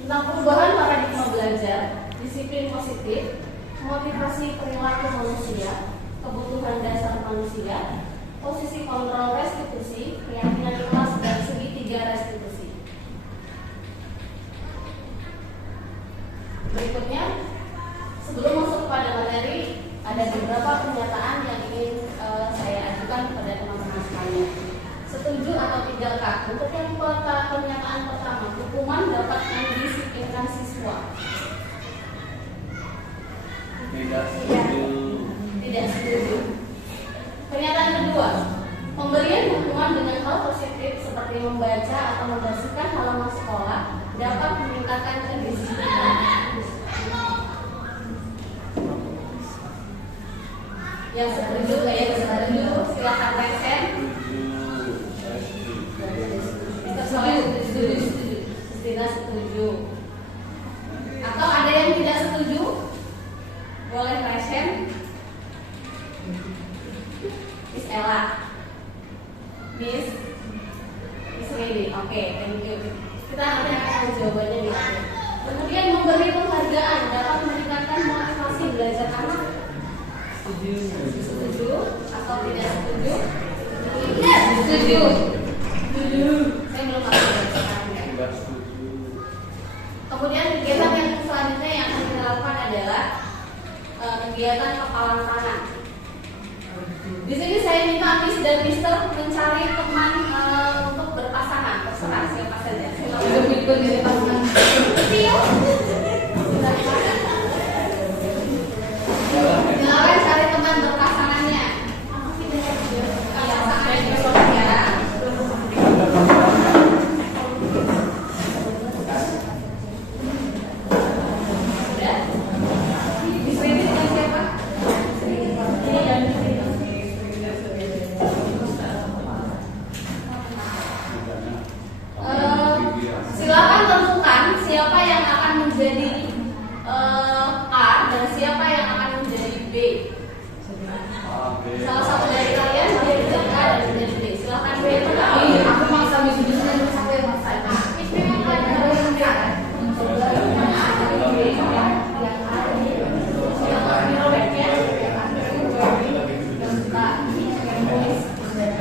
Tentang perubahan paradigma belajar, disiplin positif, motivasi perilaku manusia, kebutuhan dasar manusia, posisi kontrol restitusi, keyakinan kelas dan segitiga restitusi. Berikutnya, sebelum masuk pada materi, ada beberapa pernyataan yang ingin saya ajukan kepada teman-teman sekalian. Setuju atau tidakkah? Untuk yang pernyataan pertama, hukuman dapat mendisiplinkan siswa. Tidak setuju. Tidak setuju. Pernyataan kedua, pemberian hukuman dengan hal positif seperti membaca atau membersihkan halaman sekolah dapat meningkatkan kedisiplinan. Yang setuju, silakan resen. Setuju. Atau ada yang tidak setuju? Boleh resen. Miss Ella, Miss Lady. Oke, thank you. Kita nanti akan jawabannya di akhir. Kemudian memberi penghargaan dapat meningkatkan motivasi belajar anak. Setuju atau tidak setuju? Setuju. Saya belum tahu. Kemudian kegiatan yang selanjutnya yang akan kita lakukan adalah kegiatan kepalan tangan. Di sini saya minta Miss dan Mister mencari teman untuk berpasangan, terserah siapa saja. Silakan cari teman berpasangannya. Silakan tentukan siapa yang akan menjadi A dan siapa yang akan menjadi B. Salah satu dari kalian dia menjadi A dan menjadi B. Silakan B. Aku mau sampai sini sampai maksa.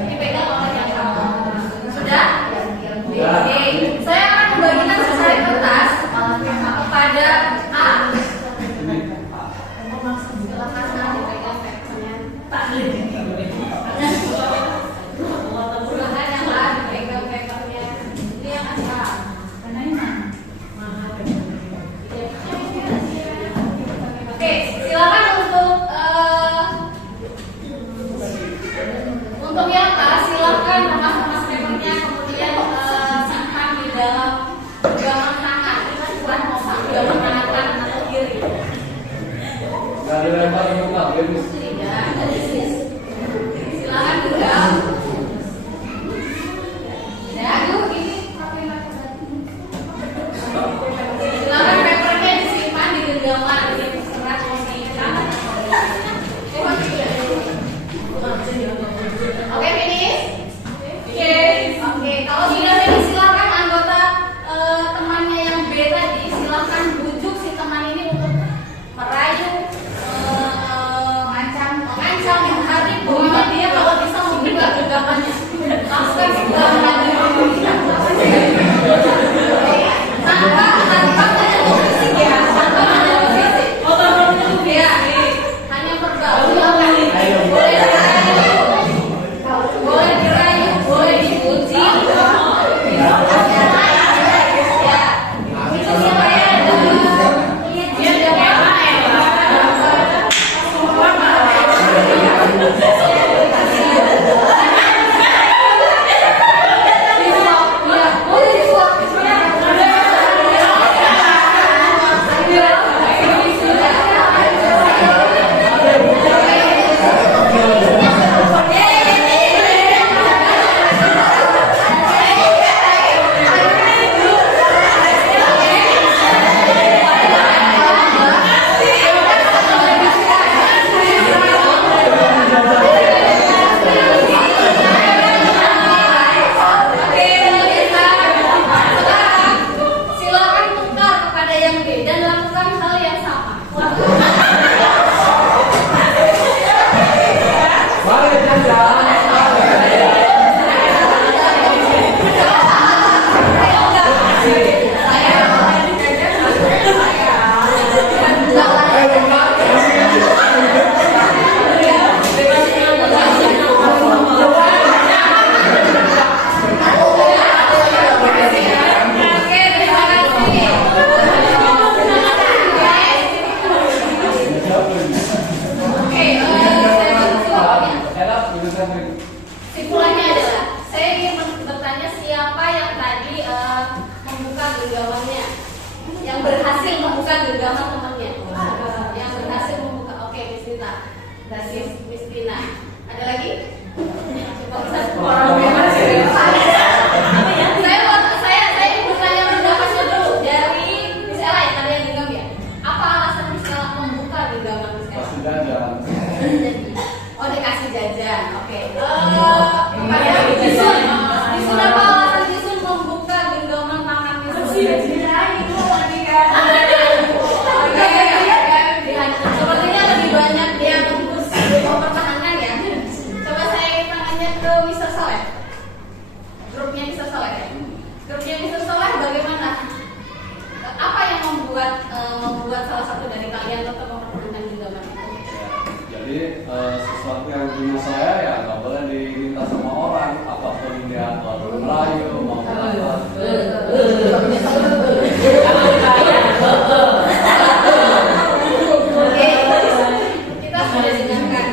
Dipegang oleh yang sama. Sudah? Oke, saya akan membagikan secari kertas kepada A. Silakan dipegang papernya. Silakan yang A dipegang papernya. Ini yang A. Oke, silakan untuk yang A, silakan remas-remas papernya kemudian simpan di dalam genggaman tangan. Bukan mau genggaman tangan kanan atau kiri. Gak dilempar ke muka, Miss. Tidak, silakan genggam. Ya, aduh, ini silakan papernya disimpan di genggaman. Ini terserah posisi kanan atau kiri. Oke, finish? Oke. Kalau sudah finish, silakan anggota temannya yang B tadi, silakan bujuk si teman ini untuk merayu tadi membuka genggamannya, yang berhasil membuka genggaman temannya, yang berhasil membuka. Oke, Miss Tina, berhasil Miss Tina. Ada lagi? Orang bebas serius. Saya ingin bertanya pendapatnya dulu dari Miss Ella yang tadi yang genggam ya. Apa alasan Miss Ella membuka genggaman Miss Ella? Pasti jajan. Oh, dikasih jajan. Oke. Kepada Jisun apa alasan Jisun membuka genggaman tangan Jisun? Sepertinya lebih banyak dia tembus mempertahankan ya. Coba saya ingin tangannya ke Mr. Soleh. Grupnya Mr. Soleh ya. Grupnya Mr. Soleh bagaimana? Apa yang membuat salah satu dari kalian tetap mempertahankan genggaman itu? Jadi sesuatu yang punya saya ya nggak boleh diminta sama orang, apapun dia mau merayu mau apa. Oke, kita sudah dengarkan.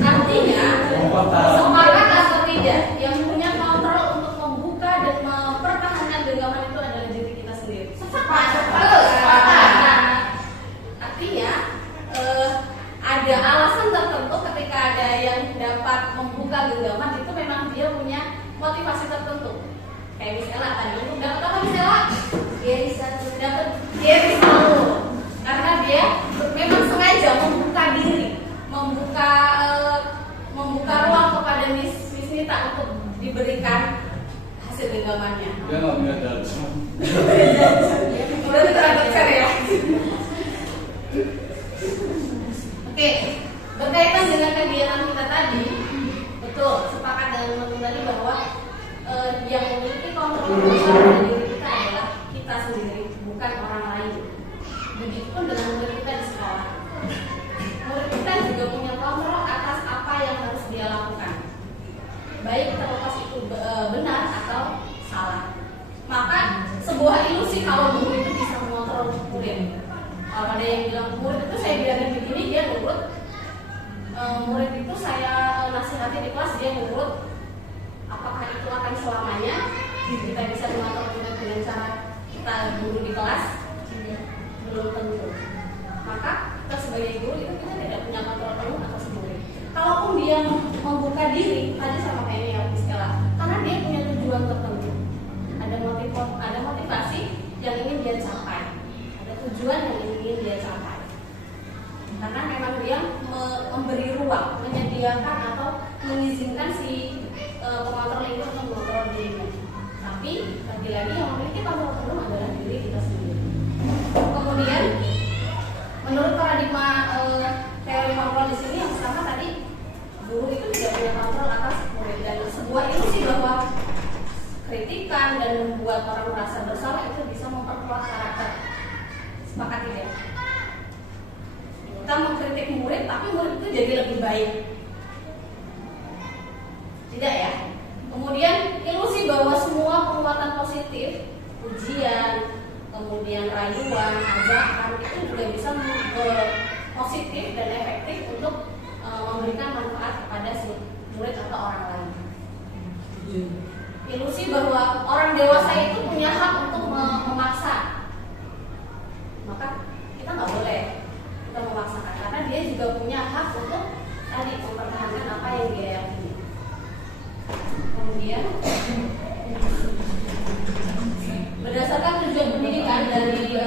Artinya sepakat atau tidak, yang punya kontrol untuk membuka dan mempertahankan genggaman itu adalah diri kita sendiri. Sepakat. Artinya ada alasan tertentu ketika ada yang dapat membuka genggaman itu memang dia punya motivasi tertentu. Kayak Miss Ella tadi, untuk dapat apa Miss Ella? Dia bisa karena dia memang sengaja membuka diri, membuka ruang kepada Miss Nita untuk diberikan hasil genggamannya. Dia nggak punya jajan. Berarti terakhir ya. Oke, berkaitan dengan kegiatan kita tadi, betul sepakat dengan teman-teman tadi bahwa yang memiliki kontrol pada diri kita adalah kita sendiri, bukan orang lain. Begitupun dengan murid kita di sekolah. Murid kita juga punya kontrol atas apa yang harus dia lakukan, baik terlepas itu benar atau salah. Maka sebuah ilusi kalau guru itu bisa mengontrol murid. Kalau ada yang bilang murid itu saya bilangin begini dia nurut, murid itu saya nasihati di kelas dia nurut. Apakah itu akan selamanya kita bisa mengatur dengan cara kita guru di kelas? Belum tentu. Maka kita sebagai guru itu kita tidak punya kontrol penuh atas murid. Kalaupun dia membuka diri, tadi sama kayaknya ya Miss Ella, karena dia punya tujuan tertentu, ada motivasi yang ingin dia capai, ada tujuan yang ingin dia capai. Karena memang dia memberi ruang, menyediakan atau mengizinkan si pengontrol itu untuk mengontrol dirinya. Tapi lagi-lagi yang memiliki kontrol penuh adalah diri kita sendiri. Kemudian menurut paradigma teori kontrol di sini yang pertama tadi, guru itu tidak punya kontrol atas murid, dan sebuah ilusi bahwa kritikan dan membuat orang merasa bersalah itu bisa memperkuat karakter. Sepakat tidak? Kita mengkritik murid, tapi murid itu jadi lebih baik. Tidak ya? Kemudian ilusi bahwa semua penguatan positif, ujian, kemudian rayuan, ajakan itu juga bisa positif dan efektif untuk memberikan manfaat kepada si murid atau orang lain. Ilusi bahwa orang dewasa itu punya hak untuk memaksa, maka kita nggak boleh kita memaksakan, karena dia juga punya hak untuk tadi mempertahankan apa yang dia yakini. Kemudian berdasarkan tujuan pendidikan dari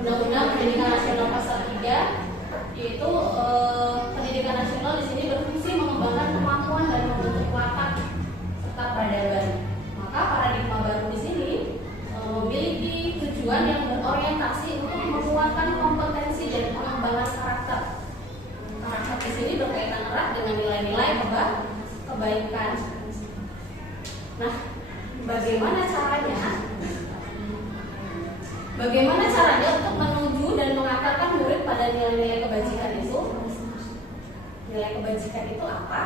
Undang-Undang Pendidikan Nasional Pasal 3, yaitu pendidikan nasional di sini berfungsi mengembangkan kemampuan dan membentuk watak serta peradaban. Maka paradigma baru di sini memiliki tujuan yang berorientasi untuk menguatkan kompetensi dan pengembangan karakter. Karakter di sini berkaitan erat dengan nilai-nilai kebaikan. Nah, bagaimana caranya untuk menuju dan mengantarkan murid pada nilai-nilai kebajikan itu? Nilai kebajikan itu apa?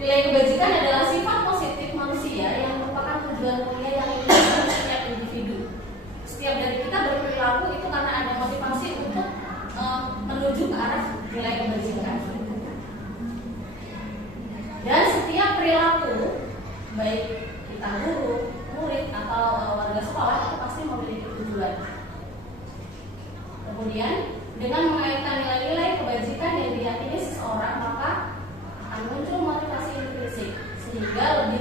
Nilai kebajikan adalah sifat positif manusia yang merupakan tujuan mulia yang dimiliki setiap individu. Setiap dari kita berperilaku itu karena ada motivasi untuk menuju ke arah nilai kebajikan. Dan setiap perilaku, baik baik kita guru, murid atau warga sekolah itu pasti memiliki tujuan. Kemudian dengan mengaitkan nilai-nilai kebajikan yang diyakini seseorang, maka akan muncul motivasi intrinsik sehingga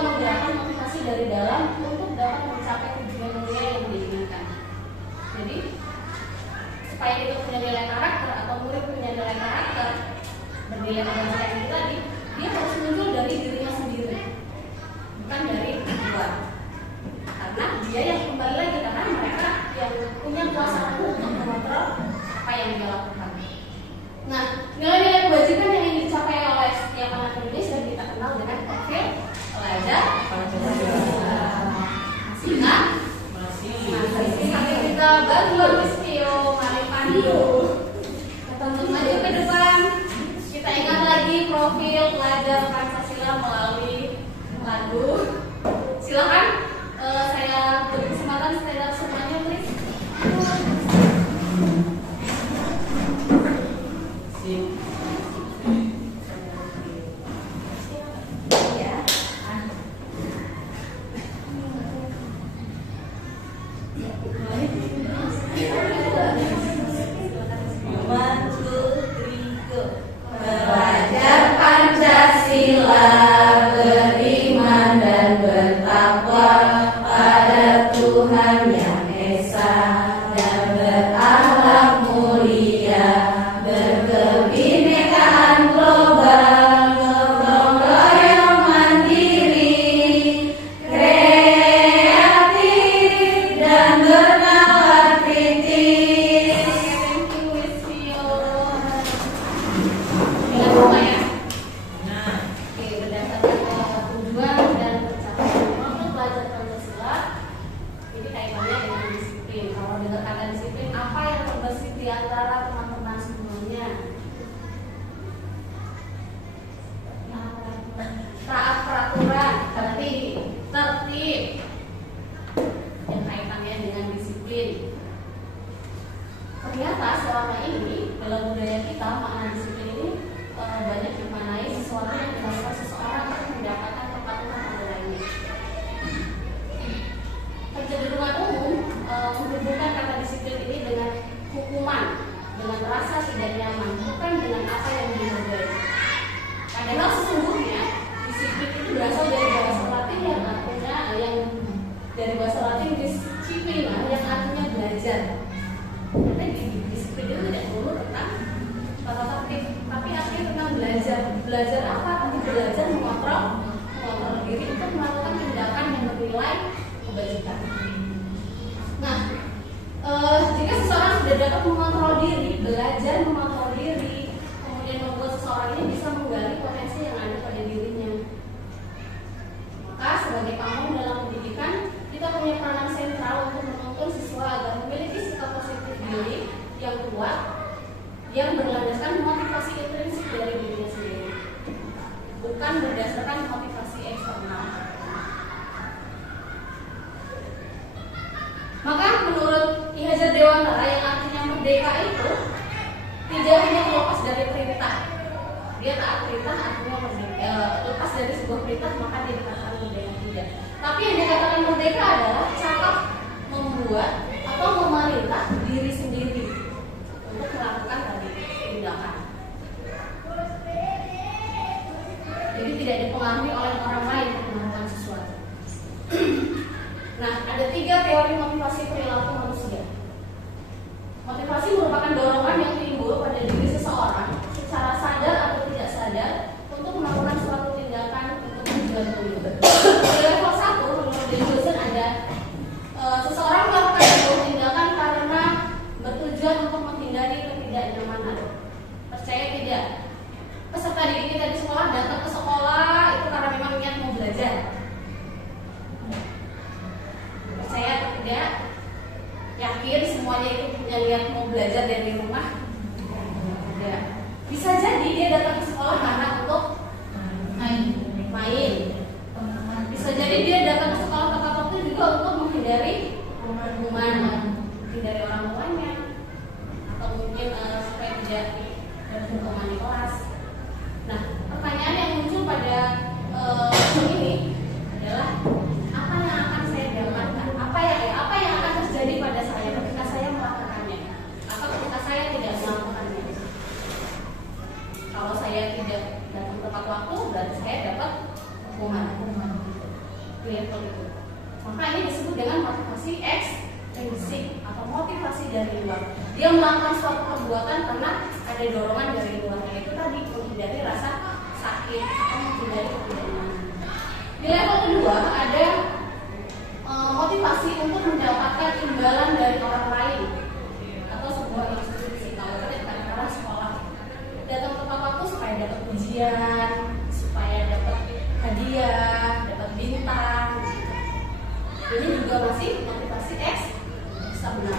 menggerakkan motivasi dari dalam untuk dapat mencapai tujuan mulia yang diinginkan. Jadi supaya kita punya nilai karakter atau murid punya nilai karakter bernilai kebajikan itu tadi, dia harus muncul dari dirinya sendiri, bukan dari luar. Karena dia yang kembali lagi, karena mereka yang punya kuasa untuk mengontrol apa yang dia lakukan. Nah, nilai-nilai kebajikan yang ingin dicapai oleh setiap anak ini sudah kita kenal dengan profil pelajar, sampai kita bagus Tio, mari pandu. Untuk maju ke depan, kita ingat lagi profil pelajar Pancasila melalui lagu. Silakan saya beri kesempatan stand up semuanya, please. Belajar Pancasila, beriman dan bertakwa pada Tuhan Yang Esa, dan berakhlak mulia, berkebinekaan global, gotong royong mandiri, kreatif dan bernalar kritis. Berdasarkan tujuan dan pencapaian profil pelajar Pancasila, ini kaitannya dengan disiplin. Kalau dengar kata disiplin, apa yang terbesit di antara teman-teman semuanya? Taat peraturan, tertib, yang kaitannya dengan disiplin. Ternyata selama ini dalam budaya kita makna disiplin ini banyak dimaknai sesuatu yang dilakukan seseorang untuk mendapatkan kepatuhan pada lainnya. Kecenderungan umum menghubungkan kata disiplin ini dengan hukuman, dengan rasa tidak nyaman, bukan dengan apa yang dihargai. Padahal sesungguhnya disiplin itu berasal dari bahasa Latin yang artinya disciplina yang artinya belajar. Karena disiplin itu tidak melulu tentang tata tertib, tapi artinya tentang belajar. Belajar apa? Tapi belajar mengontrol diri untuk melakukan tindakan yang bernilai kebajikan. Nah, jika seseorang sudah dapat mengontrol diri, belajar mengontrol diri, kemudian membuat seseorang ini bisa menggali potensi yang ada pada dirinya. Maka sebagai pamong dalam pendidikan, kita punya peranan sentral untuk menuntun siswa agar memiliki sikap positif diri yang kuat, yang berlandaskan motivasi intrinsik dari dirinya sendiri, bukan berdasarkan motivasi eksternal. Maka menurut Ki Hajar Dewantara yang artinya merdeka itu tidak hanya terlepas dari perintah. Dia taat perintah artinya merdeka. Lepas dari sebuah perintah maka dia dikatakan merdeka, tidak. Tapi yang dikatakan merdeka adalah cakap membuat atau memerintah diri sendiri untuk melakukan tadi tindakan. Jadi tidak dipengaruhi oleh orang lain untuk melakukan sesuatu. Nah, ada 3 teori motivasi perilaku manusia. Motivasi merupakan dorongan yang timbul pada diri seseorang secara sadar atau tidak sadar untuk melakukan suatu tindakan untuk tujuan mulia. Di level 1, menurut Johnson ada seseorang melakukan sebuah tindakan karena bertujuan untuk menghindari ketidaknyamanan. Percaya tidak? Peserta didik kita di sekolah datang ke sekolah itu karena memang niat mau belajar. Percaya atau tidak? Yakin semuanya itu punya niat mau belajar dari rumah? Tidak. Bisa jadi dia datang ke sekolah karena untuk main. Bisa jadi dia datang ke sekolah tepat waktu juga untuk menghindari menghindari orang tuanya, atau mungkin supaya tidak berhukuman di kelas. Nah, pertanyaan yang muncul pada ini adalah apa yang akan saya dapatkan, apa yang akan terjadi pada saya ketika saya melakukannya, atau ketika saya tidak melakukannya. Kalau saya tidak datang tepat waktu, berarti saya dapat hukuman. Level itu. Maka ini disebut dengan motivasi ekstrinsik atau motivasi dari luar. Dia melakukan suatu perbuatan karena ada dorongan dari luar, yaitu tadi menghindari rasa sakit atau menghindari ketidaknyamanan. Di level kedua ada motivasi untuk mendapatkan imbalan dari orang lain atau sebuah institusi. Kalau katakanlah sekolah, datang tepat waktu supaya dapat ujian, supaya dapat hadiah, dapat bintang. Ini juga masih motivasi eksternal.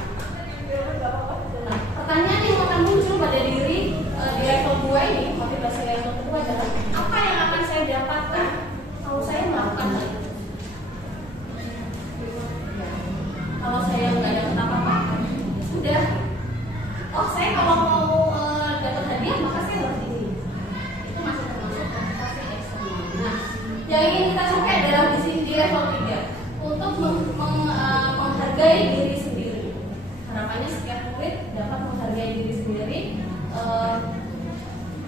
Nah, pertanyaan yang akan muncul pada diri di level 2 ini, motivasi level kedua adalah apa yang akan saya dapatkan kalau saya melakukan hal itu? Kalau saya nggak dapat apa-apa, sudah. Oh, saya kalau mau dapat hadiah maka saya harus ini. Itu masih termasuk motivasi eksternal. Nah, yang ingin kita capai adalah di level 3 untuk menghargai diri sendiri. Harapannya setiap murid dapat menghargai diri sendiri.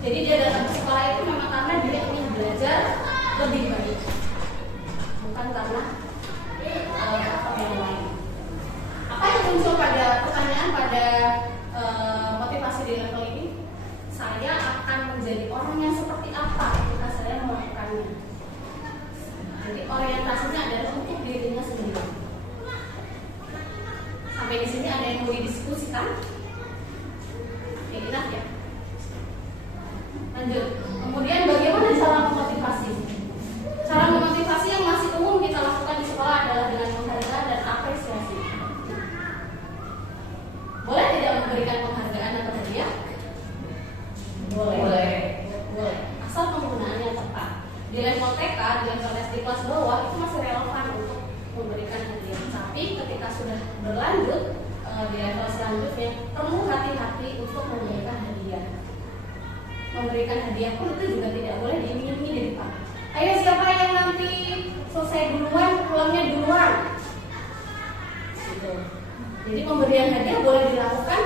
Jadi dia datang ke sekolah itu memang karena dia ingin belajar lebih baik, bukan karena faktor yang lain. Apa yang muncul pada pertanyaan pada motivasi di level ini? Saya akan menjadi orang yang seperti apa ketika saya melakukannya. Jadi orientasinya adalah untuk dirinya sendiri. Sampai di sini ada yang mau didiskusikan? Enak ya. Lanjut. Kemudian bagaimana cara memotivasi? Cara memotivasi yang masih umum kita lakukan di sekolah adalah dengan penghargaan dan apresiasi. Boleh tidak memberikan penghargaan atau hadiah? Boleh. Asal penggunaannya tepat. Di level TK, di level SD kelas bawah itu masih relevan untuk memberikan hadiah. Tapi ketika sudah berlanjut di level selanjutnya perlu hati-hati untuk memberikan hadiah. Memberikan hadiah pun itu juga tidak boleh diiming-imingi di depan. Ayo siapa yang nanti selesai duluan, pulangnya duluan. Gitu. Jadi pemberian hadiah boleh dilakukan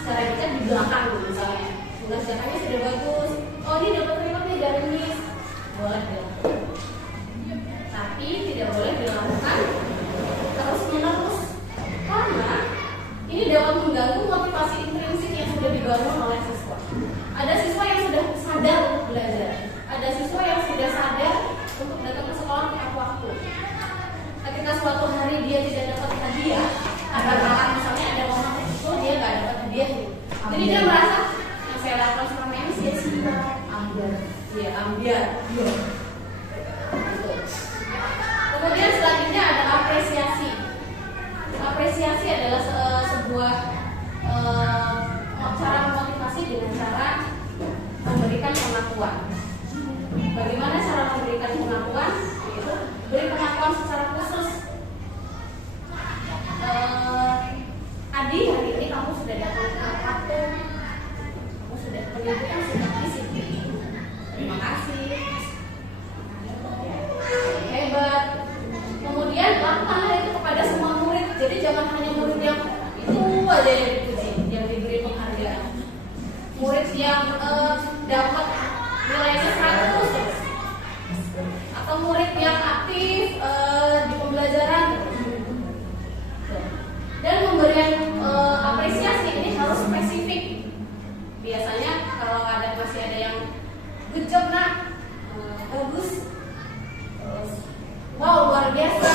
secara bijak di belakang misalnya. Mengerjakannya sudah bagus. Oh ini dapat repot nih dari Miss. Boleh dilakukan. Tapi tidak boleh dilakukan terus-menerus karena ini dapat mengganggu motivasi intrinsik yang sudah dibangun oleh siswa. Ada siswa yang sudah sadar untuk belajar, ada siswa yang sudah sadar untuk datang ke sekolah tepat waktu. Ketika suatu hari dia tidak dapat hadiah, karena misalnya ada momen itu dia nggak dapat hadiah, jadi dia merasa yang saya lakukan selama ini sia-sia, ambiar. Kemudian selanjutnya ada apresiasi. Apresiasi adalah sebuah cara memotivasi dengan cara memberikan pengakuan. Bagaimana cara memberikan pengakuan? Yaitu beri pengakuan secara khusus. Adi, hari ini kamu sudah datang ke waktu, kamu sudah menunjukkan sikap disiplin. Terima kasih. Hebat. Kemudian lakukanlah itu kepada semua murid. Jadi jangan hanya murid yang itu aja yang dipuji, yang diberi penghargaan. Murid yang dapat nilainya 100 atau murid yang aktif di pembelajaran. Dan pemberian apresiasi ini harus spesifik. Biasanya kalau masih ada yang good job nak, bagus, wow luar biasa,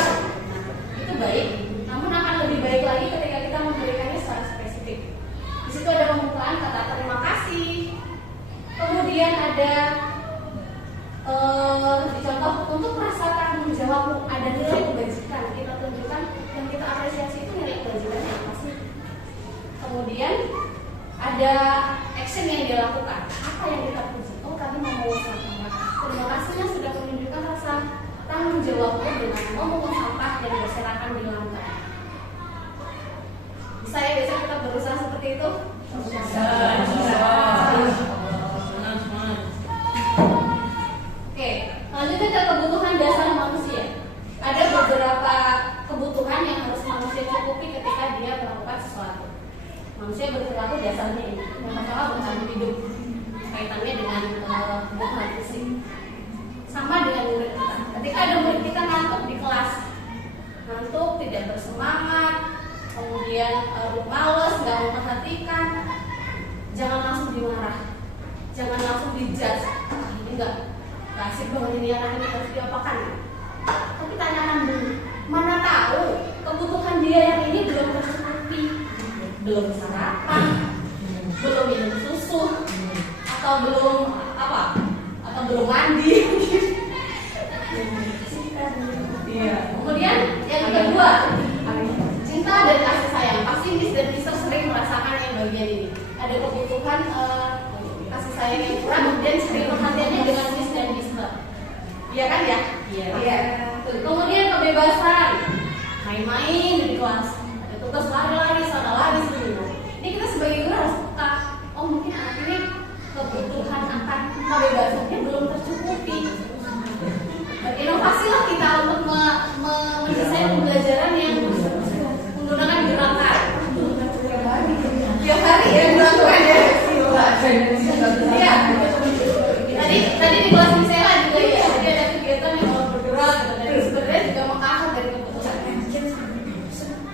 itu baik. Namun akan lebih baik lagi ketika kita memberikannya secara spesifik. Di situ ada pembukaan kata terima kasih. Kemudian ada dicontoh untuk merasakan menjawab ada nilai kebajikan. Kita tunjukkan yang kita apresiasi itu nilai kebajikan apa sih. Kemudian ada action yang dilakukan. Apa yang kita puji? Oh tadi mau sampah. Terima kasihnya sudah menunjukkan rasa tanggung jawabnya dengan memungut sampah yang berserakan di lantai. Bisa ya besok kita berusaha seperti itu? Bisa. Oke, lanjutnya ke kebutuhan kemudian males, nggak memperhatikan, jangan langsung dimarah, jangan langsung dijudge. Ini nggak asik banget ini anak ini harus diapakan. Tapi tanyakan dulu, mana tahu kebutuhan dia yang ini belum tercukupi, belum sarapan, belum minum susu, atau belum apa, atau belum mandi. Kemudian yang kedua, cinta dan kasih sayang. Pasti Miss dan Mister sering merasakan yang bagian ini. Ada kebutuhan kasih sayang yang kurang, kemudian sering perhatiannya dengan Miss dan Mister. Iya kan ya? Iya. Kemudian kebebasan, main-main di kelas, ada tugas lari-lari, sana lari sini. Ini kita sebagai guru harus peka. Oh mungkin anak ini kebutuhan akan kebebasannya belum tercukupi. Inovasi lah kita untuk mendesain pembelajaran yang menggunakan gerakan. Tiap hari ya melakukan ya. Iya. Tadi di kelas misalnya juga ya, jadi ada kegiatan yang kalau bergerak dan sebenarnya juga mengangkat dari keputusan.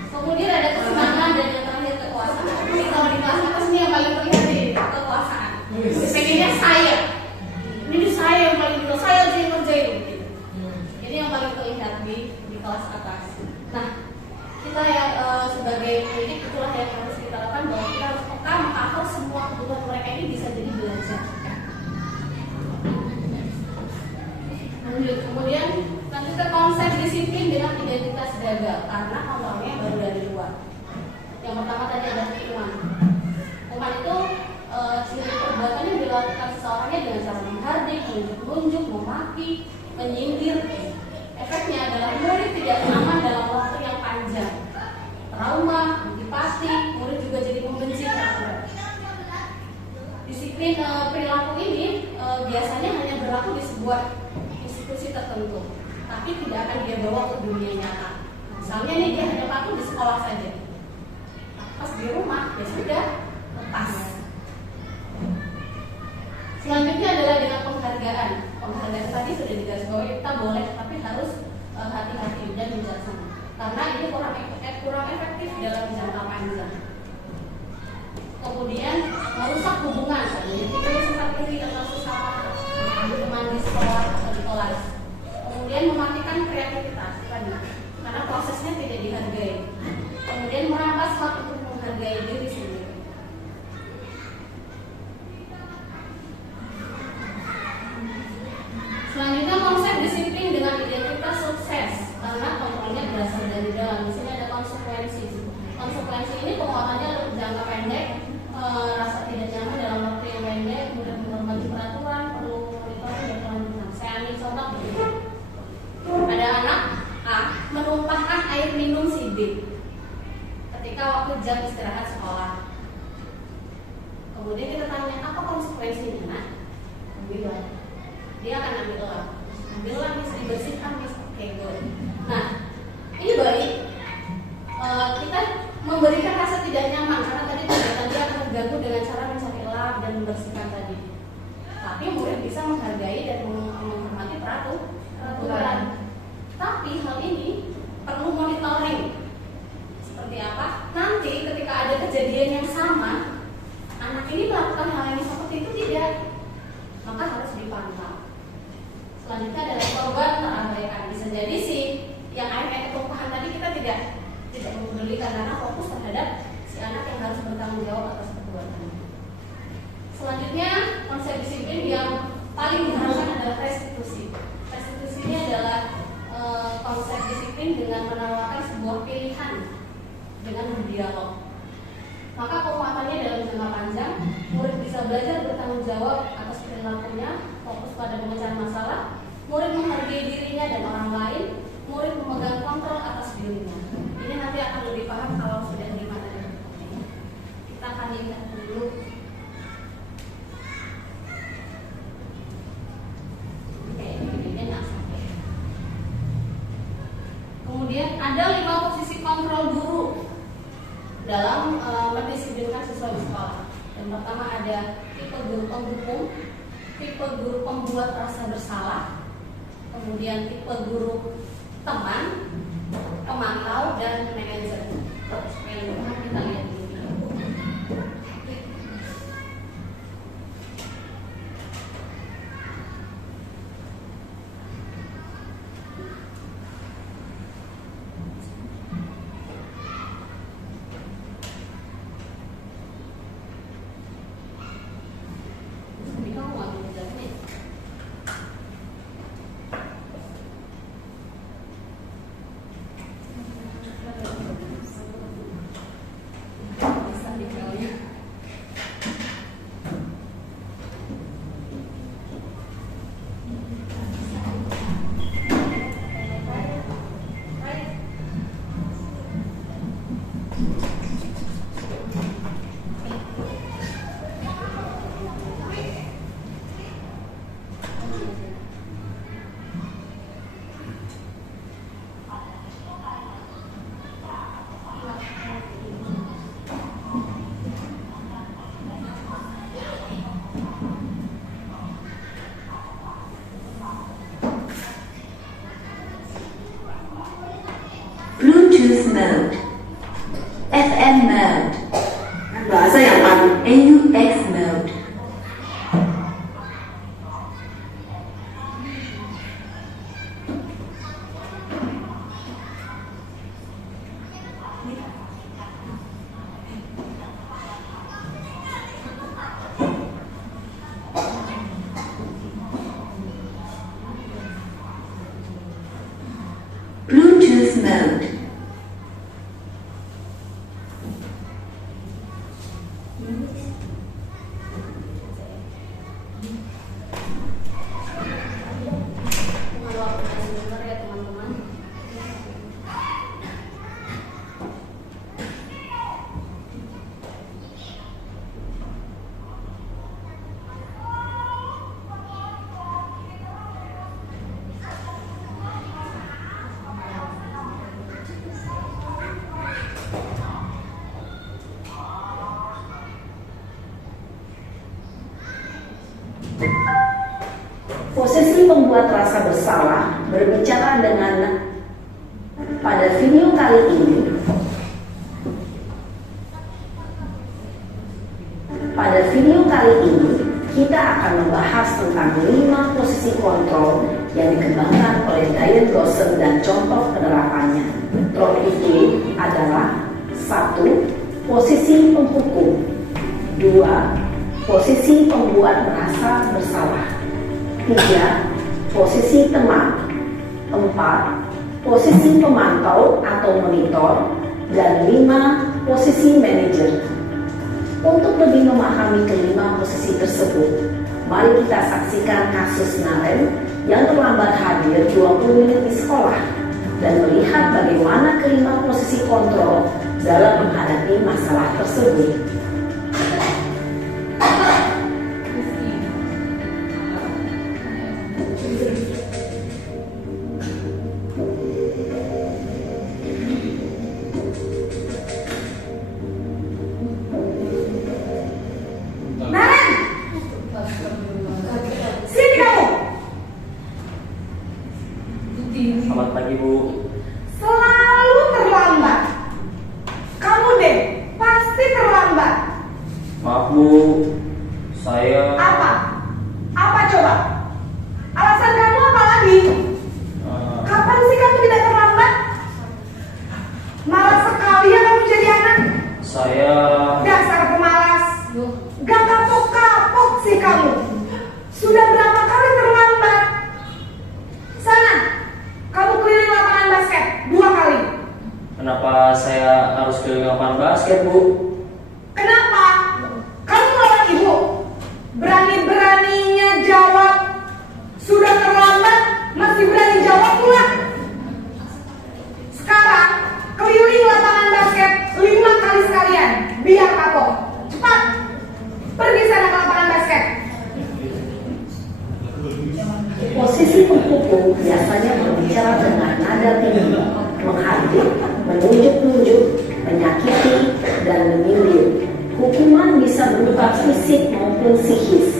Kemudian ada kesenangan dan yang terakhir kekuasaan. Jadi kalau di kelas atas ini yang paling terlihat di kekuasaan. Pengennya saya. Ini saya yang paling dulu, saya aja yang ngerjain. Ini yang paling terlihat di kelas atas. Nah, kita yang sebagai pendidik itulah yang harus kita lakukan, bahwa kita harus peka mengcover semua kebutuhan mereka ini bisa jadi belajar. Kemudian lanjut ke konsep disiplin dengan identitas gagal, karena kontrolnya baru dari luar. Yang pertama tadi ada hukuman. Hukuman itu ciri perbuatan yang dilakukan seseorangnya dengan cara menghardik, menunjuk, memaki, menyindir. Efeknya adalah murid tidak nyaman dalam waktu yang panjang, trauma, antipati, murid juga jadi membenci peraturan. Disiplin perilaku ini biasanya hanya berlaku di sebuah institusi tertentu, tapi tidak akan dia bawa ke dunia nyata. Misalnya nih dia hanya patuh di sekolah saja, pas di rumah ya sudah lepas. Selanjutnya adalah dengan penghargaan. Penghargaan tadi sudah digarisbawahi, kita boleh tapi harus hati-hati dan bijaksana, karena ini kurang efektif dalam jangka panjang. Kemudian merusak hubungan, jadi tidak sifat iri atau sesama teman di sekolah atau di kelas. Kemudian mematikan kreativitas tadi, karena prosesnya tidak dihargai. Kemudian merampas hak untuk menghargai diri sendiri. Selanjutnya konsep disiplin dengan identitas sukses, karena kontrolnya berasal dari dalam. Di sini ada konsekuensi. Konsekuensi ini penguatannya jangka pendek, rasa tidak nyaman dalam waktu yang pendek, mudah menghormati peraturan, perlu monitoring dan kelanjutan. Saya ambil contoh begini. Ada anak A menumpahkan air minum si B ketika waktu jam istirahat sekolah. Kemudian kita tanya, apa konsekuensinya, nak? Bilang, dia akan ambil lap, bisa dibersihkan, bisa kegel. Nah, ini baik. Kita memberikan rasa tidak nyaman karena tadi dia akan terganggu dengan cara mencari lap dan membersihkan tadi. Tapi murid bisa menghargai dan menghormati peraturan. Tapi hal ini perlu monitoring. Seperti apa? Nanti ketika ada kejadian yang sama, anak ini melakukan hal yang seperti itu tidak, maka harus dipantau. Selanjutnya adalah korban terabaikan. Bisa jadi sih yang akhirnya ketumpahan tadi kita tidak mempedulikan karena fokus terhadap si anak yang harus bertanggung jawab atas perbuatannya. Selanjutnya konsep disiplin yang paling diharapkan adalah restitusi. Restitusi ini adalah konsep disiplin dengan menawarkan sebuah pilihan dengan berdialog. Maka penguatannya dalam jangka panjang, murid bisa belajar bertanggung jawab atas perilakunya, fokus pada pemecahan masalah, murid menghargai dirinya dan orang lain, murid memegang kontrol atas dirinya. Ini nanti akan lebih paham kalau sudah terima dari kita akan lihat dulu. Kemudian ada 5 posisi kontrol guru dalam mendisiplinkan siswa di sekolah. Yang pertama ada tipe guru penghukum, tipe guru pembuat rasa bersalah, kemudian tipe guru teman, pemantau, dan manajer. Bluetooth mode. Kalau aku masih dengar ya teman-teman. Posisi pembuat rasa bersalah berbicara dengan pada video kali ini. Pada video kali ini kita akan membahas tentang 5 posisi kontrol yang dikembangkan oleh Diane Dawson dan contoh penerapannya. Topik adalah 1. Posisi penghukum, 2. Posisi pembuat merasa bersalah, 3. Posisi teman, 4. Posisi pemantau atau monitor, dan 5. Posisi manajer. Untuk lebih memahami kelima posisi tersebut, mari kita saksikan kasus Naren yang terlambat hadir 20 menit di sekolah dan melihat bagaimana kelima posisi kontrol dalam menghadapi masalah tersebut. Selamat pagi, Bu. Selalu terlambat. Kamu deh, pasti terlambat. Maaf, Bu. Saya Apa? Apa coba? Alasan kamu apa lagi? Kapan sih kamu tidak terlambat? Malas sekali ya kamu jadi anak. saya Dasar pemalas. Gak kapok-kapok sih kamu. Sudah berapa kali terlambat? Sana, kamu keliling lapangan basket 2 kali. kenapa saya harus keliling lapangan basket, Bu? Kenapa? Kamu melawan ibu. Berani-beraninya jawab. Sudah terlambat, masih berani jawab pula. Sekarang, keliling lapangan basket 5 kali sekalian. Biar kapok. Cepat. Pergi sana ke lapangan basket. Posisi penghukum biasanya berbicara dengan nada tinggi, menghardik, menunjuk-nunjuk, menyakiti, dan menyindir. Hukuman bisa berupa fisik maupun psikis.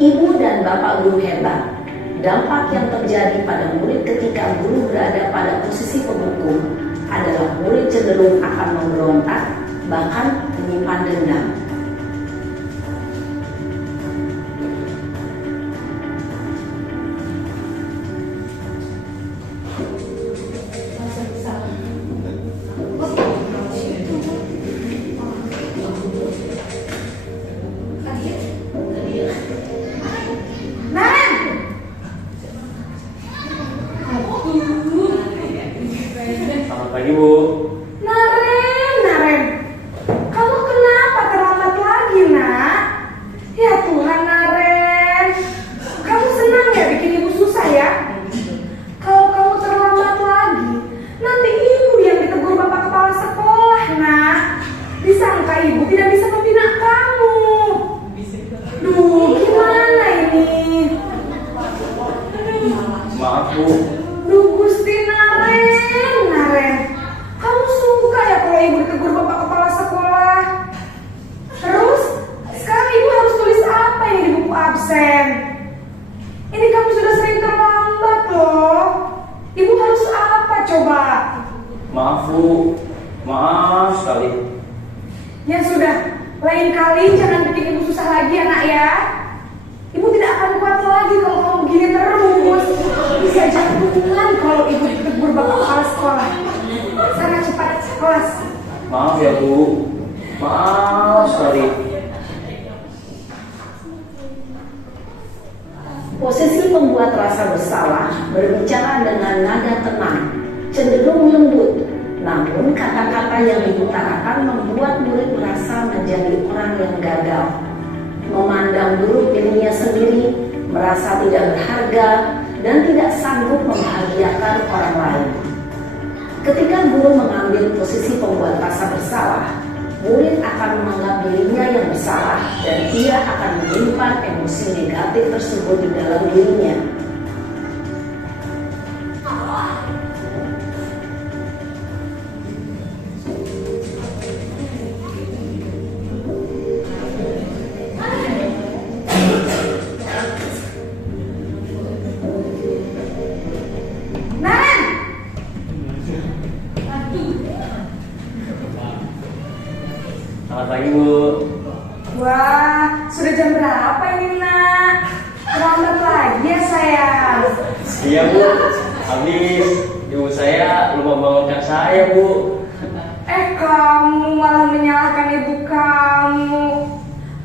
Ibu dan bapak guru hebat. Dampak yang terjadi pada murid ketika guru berada pada posisi penghukum adalah murid cenderung akan memberontak, bahkan menyimpan dendam. Naren! Selamat pagi, Bu. Naren. Kamu kenapa terlambat lagi, nak? Ya Tuhan, Naren. Kamu senang ya bikin ibu susah ya? Kalau kamu terlambat lagi, nanti ibu yang ditegur bapak kepala sekolah, nak. Disangka ibu tidak bisa membina kamu. Duh, gimana ini? Maaf, Bu. Duh, Gusti Naren. Kamu suka ya kalau ibu ditegur bapak kepala sekolah? Terus, sekarang ibu harus tulis apa ini di buku absen? Ini kamu sudah sering terlambat loh. Ibu harus apa coba? Maaf, Bu. Maaf sekali. Ya sudah, lain kali jangan bikin ibu susah lagi ya nak ya. Ibu tidak akan kuat lagi kalau kamu begini terus. Bisa jantungan kalau ibu ditegur bapak kepala sekolah. Sana cepat kelas. Maaf ya, Bu. Maaf sekali. Posisi pembuat rasa bersalah berbicara dengan nada cenderung lembut. Namun kata-kata yang diutarakan membuat murid merasa menjadi orang yang gagal, memandang buruk dirinya sendiri, merasa tidak berharga, dan tidak sanggup membahagiakan orang lain. Ketika guru mengambil posisi pembuat rasa bersalah, murid akan menganggap dirinya yang bersalah dan ia akan menyimpan emosi negatif tersebut di dalam dirinya. Selamat pagi, Bu. Wah, sudah jam berapa ini, Nak? Terlambat lagi ya, sayang. Iya, Bu. Habis ibu saya lupa bangunkan saya, Bu. Kamu malah menyalahkan ibu kamu.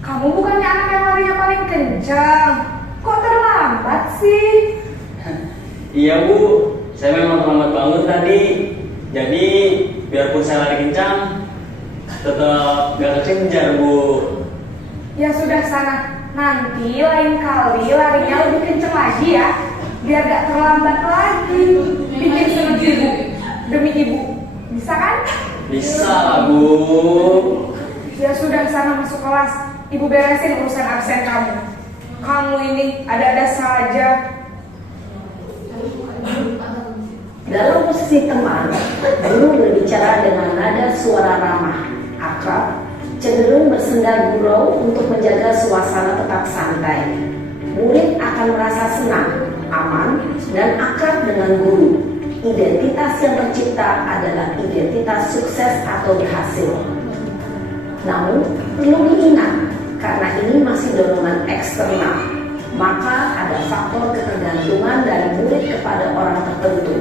Kamu bukannya anak yang larinya paling kencang. Kok terlambat sih? Iya, Bu. Saya memang terlambat bangun tadi. Jadi, biarpun saya lari kencang, tetap gak kekejar, Bu. Ya sudah sana. Nanti lain kali larinya lebih kencang lagi ya. Biar gak terlambat lagi. Bikin seneng ibu. Demi ibu. Bisa kan? Bisa lah, Bu. Ya sudah sana masuk kelas. Ibu beresin urusan absen kamu. Kamu ini ada-ada saja. Dalam posisi teman, guru berbicara dengan nada suara ramah, akrab, cenderung bersenda gurau untuk menjaga suasana tetap santai. Murid akan merasa senang, aman, dan akrab dengan guru. Identitas yang tercipta adalah identitas sukses atau berhasil. Namun, perlu diingat, karena ini masih dorongan eksternal, maka ada faktor ketergantungan dari murid kepada orang tertentu.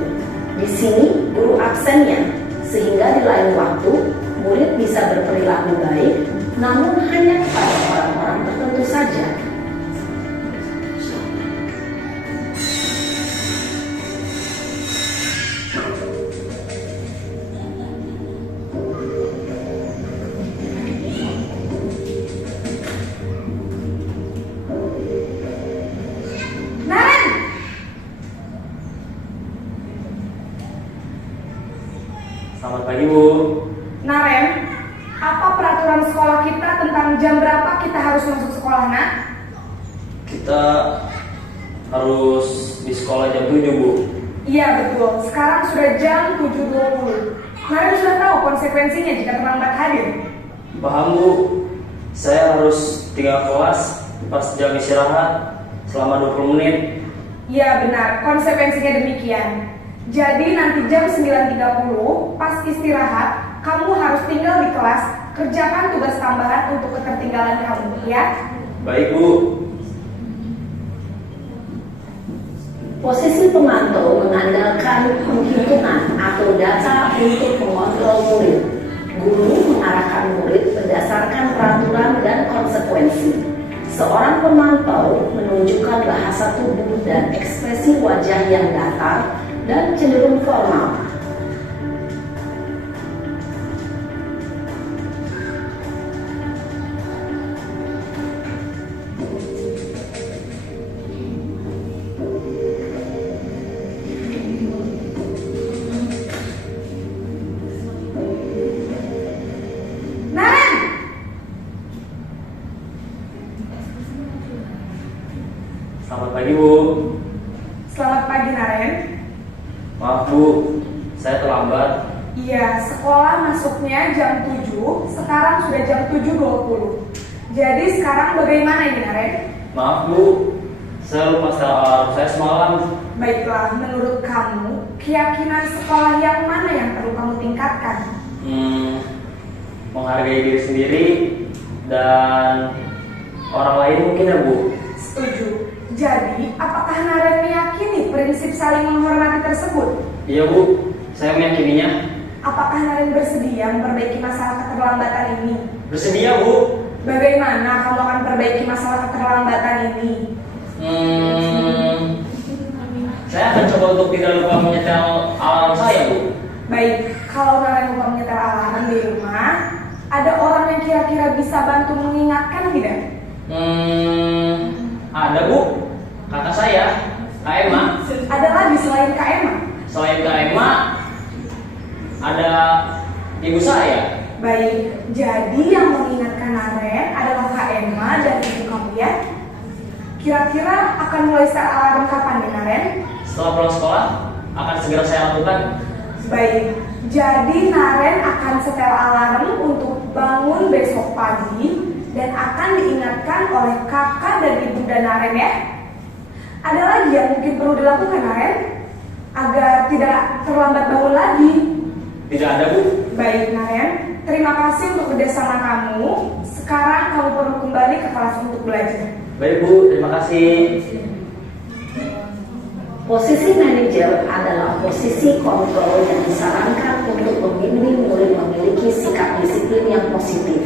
Di sini, guru absennya, sehingga di lain waktu, murid bisa berperilaku baik, namun hanya kepada orang-orang tertentu saja. Naren! Selamat pagi, Bu. Naren, apa peraturan sekolah kita tentang jam berapa kita harus masuk sekolah, Nak? Kita harus di sekolah jam 7, Bu. Iya betul, sekarang sudah jam 7.20. Naren sudah tahu konsekuensinya jika terlambat hadir. Paham, Bu. Saya harus tinggal kelas pas jam istirahat selama 20 menit. Iya benar, konsekuensinya demikian. Jadi nanti jam 9.30 pas istirahat, kamu harus tinggal di kelas, kerjakan tugas tambahan untuk ketertinggalan kamu, ya? Baik, Bu. Posisi pemantau mengandalkan penghitungan atau data untuk mengontrol murid. Guru mengarahkan murid berdasarkan peraturan dan konsekuensi. Seorang pemantau menunjukkan bahasa tubuh dan ekspresi wajah yang datar dan cenderung formal. Naren! Selamat pagi, Bu. Selamat pagi, Naren. Maaf, Bu. Saya terlambat. Iya, sekolah masuknya jam 7, sekarang sudah jam 7.20. Jadi sekarang bagaimana ini, Naren? Maaf, Bu. Saya lupa alarm saya semalam. Baiklah, menurut kamu, keyakinan sekolah yang mana yang perlu kamu tingkatkan? Menghargai diri sendiri dan orang lain mungkin, ya, Bu. Setuju. Jadi, apakah Naren meyakini prinsip saling menghormati tersebut? Iya, Bu. Saya meyakininya. Apakah Naren bersedia memperbaiki masalah keterlambatan ini? Bersedia, Bu. Bagaimana kamu akan perbaiki masalah keterlambatan ini? Saya akan coba untuk tidak lupa menyetel alarm saya, Bu. Baik, kalau Naren lupa menyetel alarm di rumah, ada orang yang kira-kira bisa bantu mengingatkan tidak? Ada Bu, kakak saya, Kak Emma. Ada lagi selain Kak Emma? Selain Kak Emma, ada ibu saya. Baik, jadi yang mengingatkan Naren adalah Kak Emma dan ibu kamu ya? Kira-kira akan mulai setel alarm kapan nih Naren? Setelah pulang sekolah, akan segera saya lakukan. Baik, jadi Naren akan setel alarm untuk bangun besok pagi dan akan diingatkan oleh kakak dan ibunda Naren ya. Ada lagi yang mungkin perlu dilakukan Naren agar tidak terlambat bangun lagi? Tidak ada Bu. Baik Naren, terima kasih untuk kerjasama kamu. Sekarang kamu perlu kembali ke kelas untuk belajar. Baik Bu, terima kasih. Posisi manajer adalah posisi kontrol yang disarankan untuk membimbing murid memiliki sikap disiplin yang positif,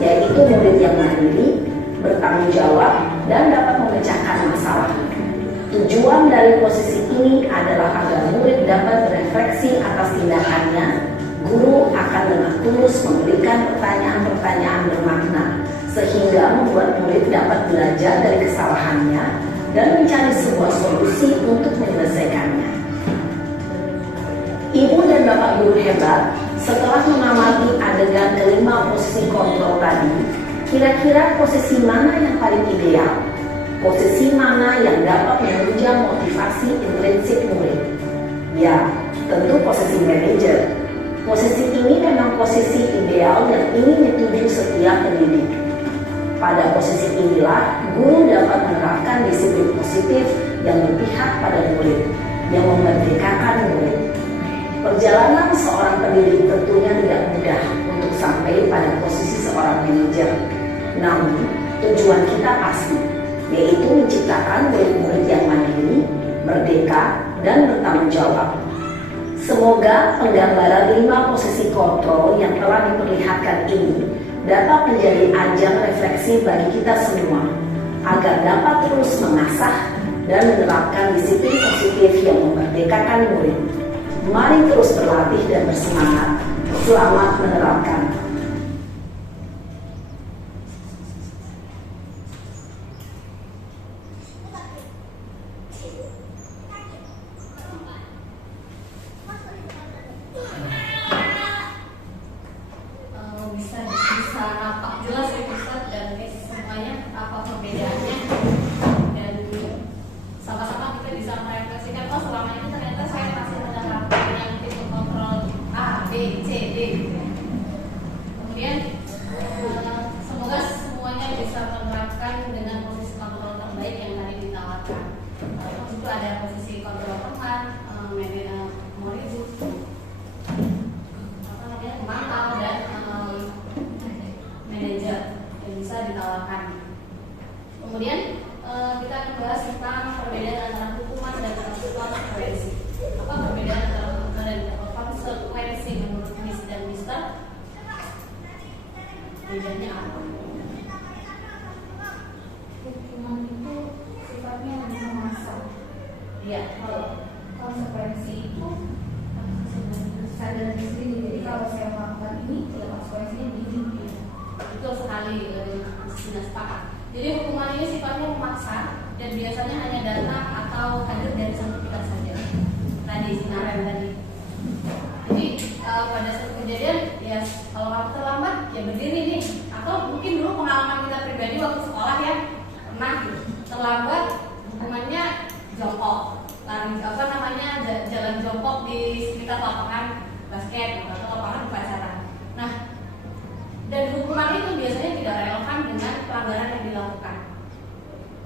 yaitu murid yang mandiri, bertanggung jawab, dan dapat memecahkan masalah. Tujuan dari posisi ini adalah agar murid dapat berefleksi atas tindakannya. Guru akan dengan tulus memberikan pertanyaan-pertanyaan bermakna, sehingga membuat murid dapat belajar dari kesalahannya dan mencari sebuah solusi untuk menyelesaikannya. Ibu dan bapak guru hebat, setelah mengamati adegan kelima posisi kontrol tadi, kira-kira posisi mana yang paling ideal? Posisi mana yang dapat menunjang motivasi intrinsik murid? Ya, tentu posisi manajer. Posisi ini memang posisi ideal yang ingin dituju setiap pendidik. Pada posisi inilah, guru dapat menerapkan disiplin positif yang berpihak pada murid, yang memerdekakan murid. Perjalanan seorang pendidik tentunya tidak mudah untuk sampai pada posisi seorang manajer. Namun, tujuan kita pasti, yaitu menciptakan murid-murid yang mandiri, merdeka, dan bertanggung jawab. Semoga penggambaran 5 posisi kontrol yang telah diperlihatkan ini dapat menjadi ajang refleksi bagi kita semua, agar dapat terus mengasah dan menerapkan disiplin positif yang memerdekakan murid. Mari terus berlatih dan bersemangat. Selamat menerapkan. Bisa nampak jelas ya Ustaz dan Miss semuanya apa perbedaannya, dan sama-sama kita bisa merefleksikan, oh selama ini ternyata saya masih menerapkan yang tipe kontrol A, B, C, D gitu ya. Kemudian semoga semuanya bisa menerapkan dengan posisi kontrol terbaik yang tadi ditawarkan. Itu ada posisi kontrol teman, murid, mantau, dan manajer yang bisa ditawarkan. Kemudian kita akan bahas tentang perbedaan antara hukuman dan konsekuensi. Apa perbedaan antara hukuman dan konsekuensi menurut Miss dan Mister? Bedanya apa? Hukuman itu sifatnya hanya memaksa. Ya, kalau konsekuensi itu sadar diri sendiri. Jadi kalau saya melakukan ini, ya konsekuensinya begini. Betul sekali, sudah sepakat. Jadi hukuman ini sifatnya memaksa dan biasanya hanya datang atau hadir dari satu pihak saja. Tadi Naren tadi. Jadi pada satu kejadian, ya kalau kamu terlambat, ya berdiri nih. Atau mungkin dulu pengalaman kita pribadi waktu sekolah ya, pernah gitu, terlambat, hukumannya jongkok, jalan jongkok di sekitar lapangan basket atau lapangan upacara. Nah, dan hukuman itu biasanya tidak relevan dengan pelanggaran yang dilakukan.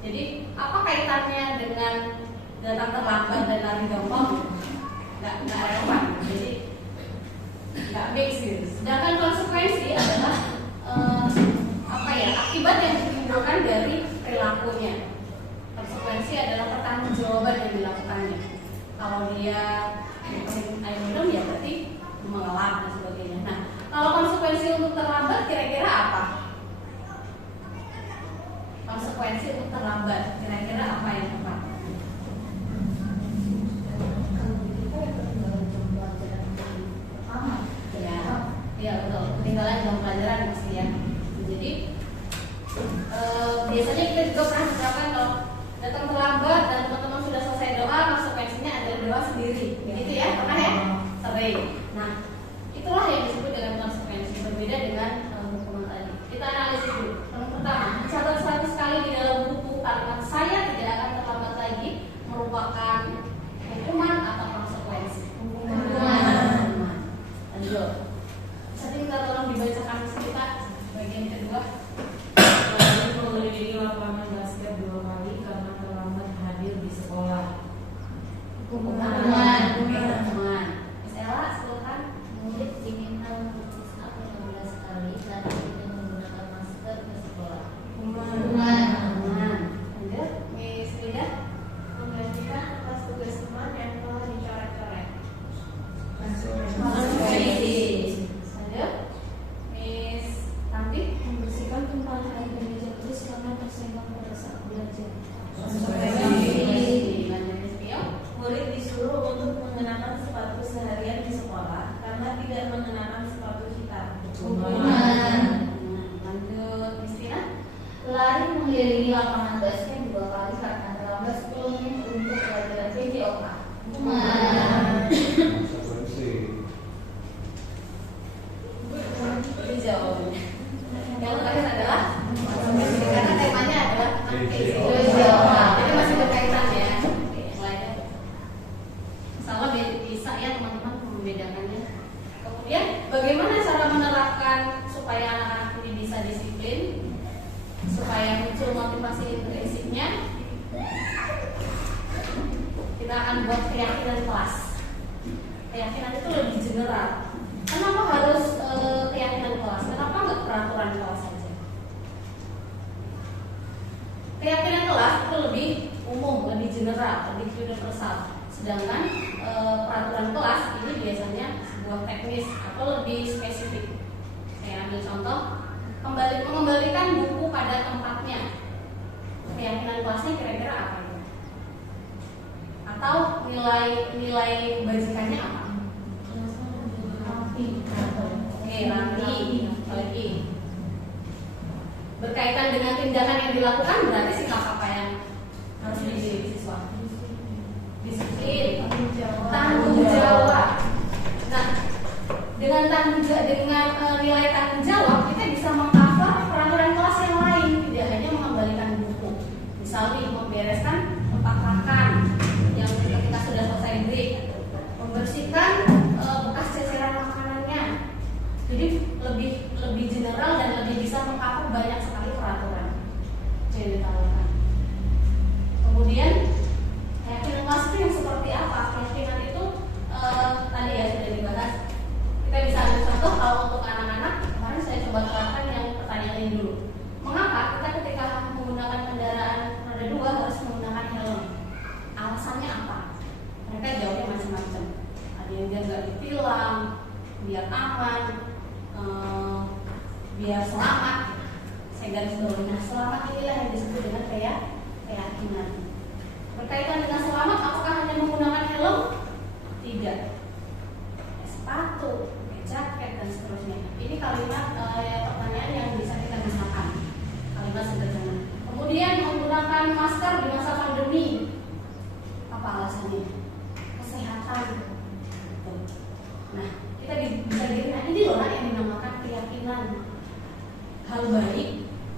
Jadi apa kaitannya dengan datang terlambat dan lari jongkok? Nggak relevan. Jadi nggak mix gitu. Sedangkan konsekuensi adalah akibat yang ditimbulkan dari perilakunya. Konsekuensi adalah pertanggungjawaban yang dilakukannya. Kalau dia air minum ya berarti mengelak dan sebagainya. Nah, kalau konsekuensi untuk terlambat kira-kira apa? Konsekuensi untuk terlambat kira-kira apa yang tepat? Gitu ya, pernah ya? Sering. Nah, itulah yang disebut dengan konsekuensi, berbeda dengan hukuman tadi. Kita analisis dulu. Yang pertama, dicatat 100 kali di dalam buku kalimat saya tidak akan terlambat lagi merupakan hukuman atau konsekuensi. Hukuman. Lanjut. Bisa kita tolong dibacakan cerita bagian kedua. Lalu mengelilingi lapangan basket 2 kali karena terlambat hadir di sekolah. Hukuman. Miss Ella, silakan. Murid diminta mencuci up 15 kali dan tidak menggunakan masker ke sekolah. Hukuman. Lanjut, Miss Frida. Menggantikan atas tugas teman yang telah dicoret-coret. Konsekuensi. Lanjut, Miss Tanti. Membersihkan tumpahan air di meja tulis karena tersenggol pada saat belajar. Konsekuensi. Lanjut, Miss Pio. Murid disuruh untuk mengenakan sepatu seharian di sekolah karena tidak mengenakan sepatu hitam. Hukuman. Lanjut, Miss Tina. Lari mengelilingi lapangan basket 2 kali karena terlambat 10 menit untuk pelajaran PJOK. Konsekuensi. Ini jawabannya. Yang terakhir adalah konsekuensi karena temanya adalah PJOK. Jadi masih berkaitan ya. Oke, yang lainnya. Salah bisa ya teman-teman membedakannya. Kemudian bagaimana cara menerapkan supaya anak-anak ini bisa disiplin, supaya muncul motivasi intrinsipnya? Kita akan buat keyakinan kelas. Keyakinan itu lebih general. Kenapa harus keyakinan kelas? Kenapa nggak peraturan kelas saja? Keyakinan kelas itu lebih umum, lebih general, lebih universal. Sedangkan peraturan kelas ini biasanya sebuah teknis atau lebih spesifik. Saya ambil contoh, mengembalikan buku pada tempatnya. Keyakinan kelasnya kira-kira apa ya? Atau nilai kebajikannya apa? Oke, rapi. Lagi. Berkaitan dengan tindakan yang dilakukan berarti sikap apa yang harus dimiliki siswa? Disiplin, tanggung jawab. Nah, dengan nilai tanggung jawab kita bisa mengcover peraturan kelas yang lain, tidak hanya mengembalikan buku. Misalnya membereskan tempat makan yang ketika kita sudah selesai break, membersihkan bekas ceceran makanannya. Jadi lebih general dan lebih bisa mengcover banyak sekali peraturan yang ditawarkan. Kemudian keyakinan kelas itu yang seperti apa? Keyakinan itu tadi ya sudah dibahas. Kita bisa ambil contoh kalau untuk anak-anak, kemarin saya coba terapkan yang pertanyaan ini dulu. Mengapa kita ketika menggunakan kendaraan roda 2 harus menggunakan helm? Alasannya apa? Mereka jawabnya macam-macam. Ada yang biar nggak ditilang, biar aman, biar selamat. Saya garis bawahi. Nah, selamat inilah yang disebut dengan keyakinan. Berkaitan dengan selamat, apakah hanya menggunakan helm? Tidak. Sepatu, jaket dan seterusnya. Ini kalimat pertanyaan yang bisa kita gunakan. Kalimat sederhana. Kemudian menggunakan masker di masa pandemi. Apa alasannya? Kesehatan. Nah, kita bisa dilihat ini loh yang dinamakan keyakinan. Hal baik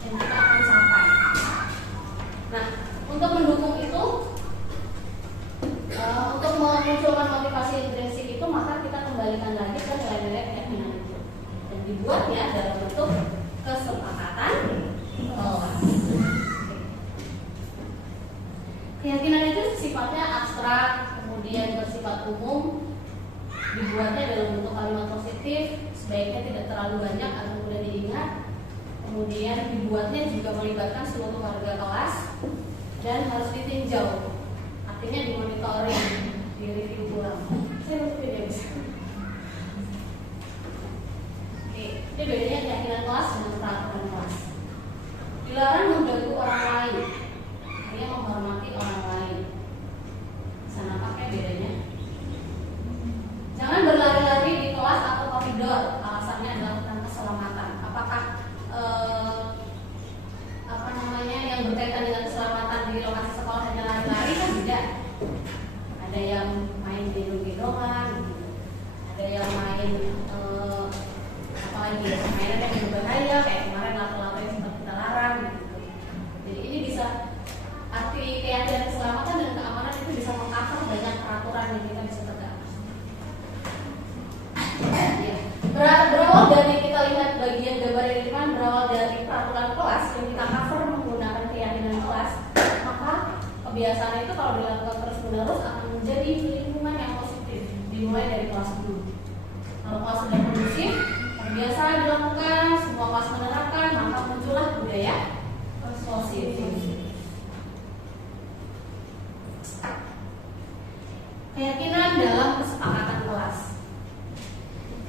yang kita akan capai. Nah, untuk mendukung itu, untuk memunculkan motivasi intrinsik itu, maka kita kembalikan lagi ke nilai-nilai keyakinan itu dan dibuatnya dalam bentuk kesepakatan kelas. Keyakinan itu sifatnya abstrak, kemudian bersifat umum, dibuatnya dalam bentuk kalimat positif, sebaiknya tidak terlalu banyak agar mudah diingat. Kemudian dibuatnya juga melibatkan seluruh warga kelas dan harus ditinjau, artinya dimonitoring, direview ulang. Saya tidak bisa. Oke, ini bedanya keyakinan kelas dengan peraturan kelas. Dilarang mengganggu orang lain, artinya menghormati orang lain. Sana pakai bedanya. Jangan berlari-lari di kelas atau koridor, alasannya adalah tentang keselamatan. Apakah yang berkaitan dengan keselamatan di lokasi sekolah hanya lari-lari? Kan tidak. Ada yang main gendong-gendong kebiasaan itu kalau dilakukan terus-menerus akan menjadi lingkungan yang positif, dimulai dari kelas dulu. Kalau kelas sudah kondusif, terbiasa dilakukan, semua kelas menerapkan, maka muncullah budaya positif. Keyakinan dalam kesepakatan kelas.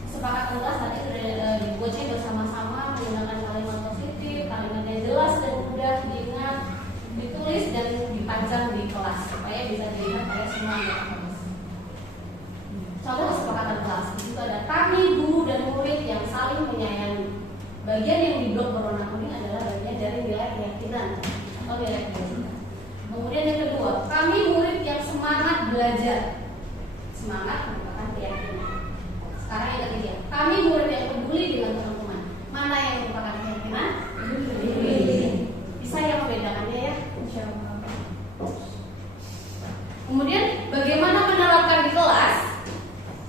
Kesepakatan kelas tadi sudah dibuatnya bersama-sama menggunakan kalimat positif, kalimat yang jelas dan mudah diingat, ditulis dan dipajang di kelas supaya bisa dilihat oleh semua anggota kelas. Contoh kesepakatan kelas itu ada kami, guru dan murid yang saling menyayangi. Bagian yang di blok berwarna kuning adalah bagian dari nilai keyakinan atau nilai keyakinan. Kemudian yang kedua, kami murid yang semangat belajar. Semangat merupakan keyakinan. Sekarang yang ketiga, kami murid yang peduli dengan teman-teman. Mana yang merupakan keyakinan? Peduli. Bisa yang membedakannya ya? Kemudian bagaimana menerapkan di kelas?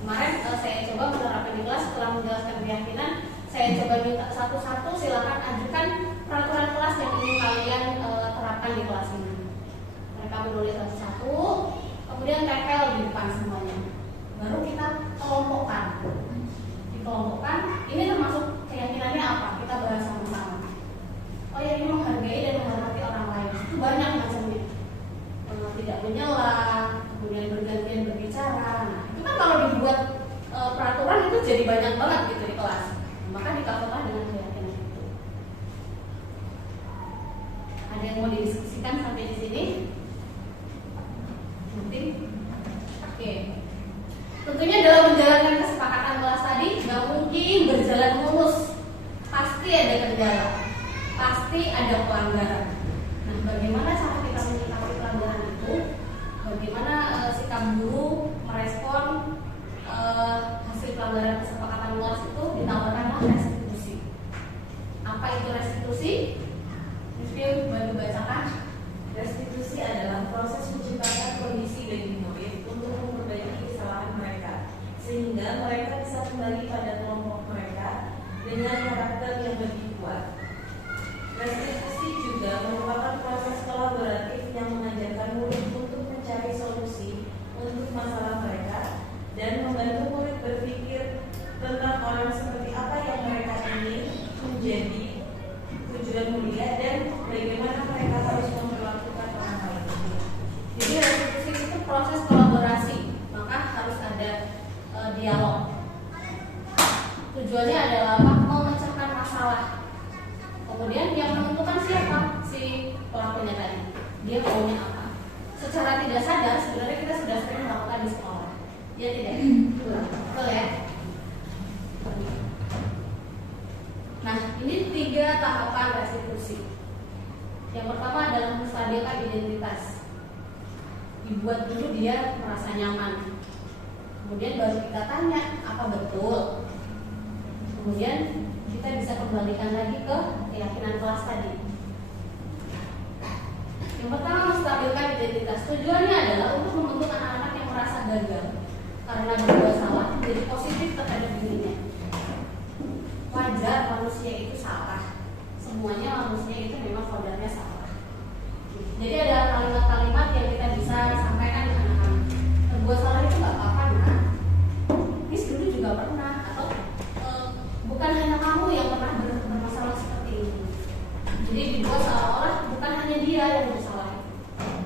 Kemarin saya coba menerapkan di kelas setelah menjelaskan keyakinan. Saya coba minta satu-satu, silakan ajukan peraturan kelas yang ingin kalian terapkan di kelas ini. Mereka menulis satu-satu, kemudian tempel di depan semuanya. Baru kita kelompokkan. Dikelompokkan, ini termasuk keyakinannya apa? Kita bahas sama-sama. Oh ya, ini menghargai dan menghormati orang lain. Itu banyak macamnya. Tidak menyela, kemudian bergantian berbicara. Nah, itu kan kalau dibuat peraturan itu jadi banyak banget gitu di kelas. Maka dikatakan dengan keyakinan itu. Ada yang mau didiskusikan sampai di sini? Penting? Oke. Tentunya dalam menjalankan kesepakatan kelas tadi nggak mungkin berjalan mulus. Pasti ada kendala, pasti ada pelanggaran. Nah, bagaimana cara kita menyikapi pelanggaran itu? Bagaimana sikap guru merespon hasil pelanggaran kesepakatan kelas itu? Ditawarkanlah restitusi. Apa itu restitusi? Mungkin baru bacakan. Restitusi adalah proses menciptakan kondisi bagi murid untuk memperbaiki kesalahan mereka, sehingga mereka bisa kembali pada kelompok mereka dengan karakter yang lebih kuat. Restitusi juga merupakan proses kolaboratif yang mengajarkan murid untuk mencari solusi untuk masalah mereka dan membantu murid berpikir tentang orang seperti apa yang mereka ingin menjadi tujuan mulia dan bagaimana mereka harus memperlakukan orang lain. Jadi restitusi itu proses kolaborasi, maka harus ada dialog. Tujuannya adalah apa? Memecahkan masalah. Kemudian yang menentukan siapa si pelakunya tadi, dia maunya apa. Secara tidak sadar sebenarnya kita sudah sering melakukan di sekolah. Ya tidak? Betul ya? Nah, ini 3 tahapan restitusi. Yang pertama adalah menstabilkan identitas. Dibuat dulu dia merasa nyaman. Kemudian baru kita tanya apa betul. Kemudian kita bisa kembalikan lagi ke keyakinan kelas tadi. Yang pertama menstabilkan identitas. Tujuannya adalah untuk membentuk anak-anak yang merasa gagal karena berbuat salah menjadi positif terhadap dirinya. Wajar manusia itu salah. Semuanya manusia itu memang kodarnya salah. Jadi ada kalimat-kalimat yang kita bisa sampaikan ke anak-anak. Berbuat salah itu nggak apa-apa, nah. Miss dulu juga pernah. Atau bukan hanya kamu yang pernah bermasalah seperti ini. Jadi dibuat seolah-olah bukan hanya dia yang bersalah.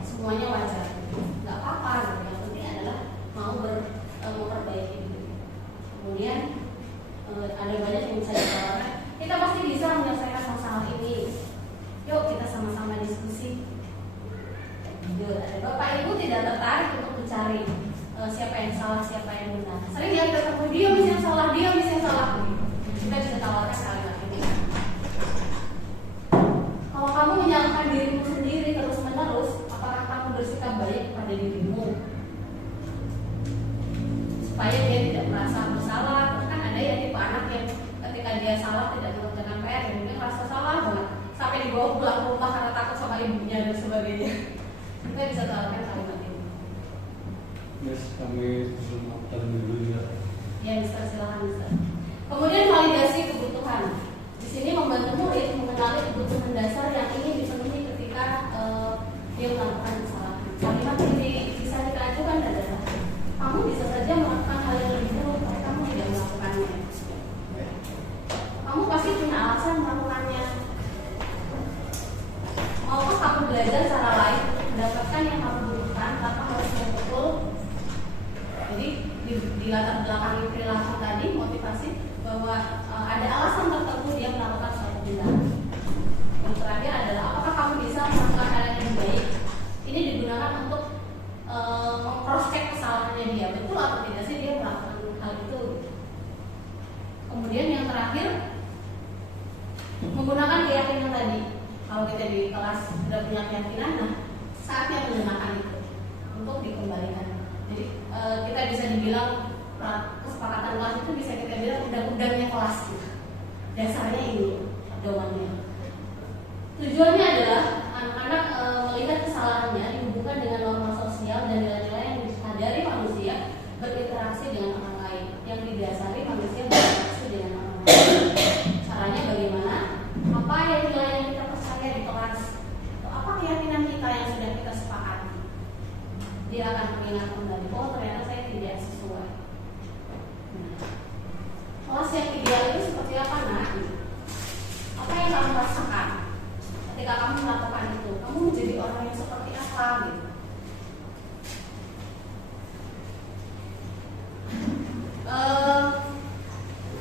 Semuanya wajar. Nggak apa-apa. Gitu. Yang penting adalah mau memperbaiki diri. Kemudian ada banyak yang bisa ditawarkan. Kita pasti bisa menyelesaikan masalah ini. Yuk kita sama-sama diskusi. Ada bapak ibu tidak tertarik untuk mencari siapa yang salah, siapa yang benar. Sering yang ketemu dia bisa yang salah, dia bisa yang salah. Kita bisa tawarkan kalimat ini. Kalau kamu menyalahkan dirimu sendiri terus-menerus, apakah kamu bersikap baik kepada dirimu? Supaya dia tidak merasa bersalah. Kan ada ya tipe anak yang ketika dia salah tidak mengerjakan PR, dia mungkin merasa salah banget sampai dibawa pulang ke rumah karena takut sama ibunya dan sebagainya. Kita bisa tawarkan kalimat ini. Yes, kami selamatkan dulu ya. Ya, Mister, silakan Mister. Kemudian validasi kebutuhan. Di sini membantu murid mengenali kebutuhan dasar yang ingin dipenuhi ketika dia melakukan kesalahan. di latar belakang perilaku tadi, motivasi bahwa ada alasan tertentu dia melakukan suatu tindakan. Yang terakhir adalah apakah kamu bisa melakukan hal yang baik? Ini digunakan untuk mengcross-check kesalahannya dia, betul atau tidak sih dia melakukan hal itu. Kemudian yang terakhir, menggunakan keyakinan tadi. Kalau kita di kelas sudah punya keyakinan, nah saatnya menggunakan itu untuk dikembalikan. Jadi kita bisa dibilang kesepakatan kelas itu bisa kita bilang undang-undangnya kelas. Dasarnya ini pedomannya. Tujuannya adalah anak-anak melihat kesalahannya dihubungkan dengan norma sosial dan nilai-nilai yang disadari manusia berinteraksi dengan orang lain, yang didasari manusia berinteraksi dengan orang lain. Caranya bagaimana? Apa yang nilai yang kita percaya di kelas? Atau apa keyakinan kita yang sudah kita sepakati? Dia akan mengingat kembali, oh ternyata saya tidak sesuai. Kelas yang ideal itu seperti apa, nak? Apa yang kamu rasakan ketika kamu melakukan itu? Kamu menjadi orang yang seperti apa gitu?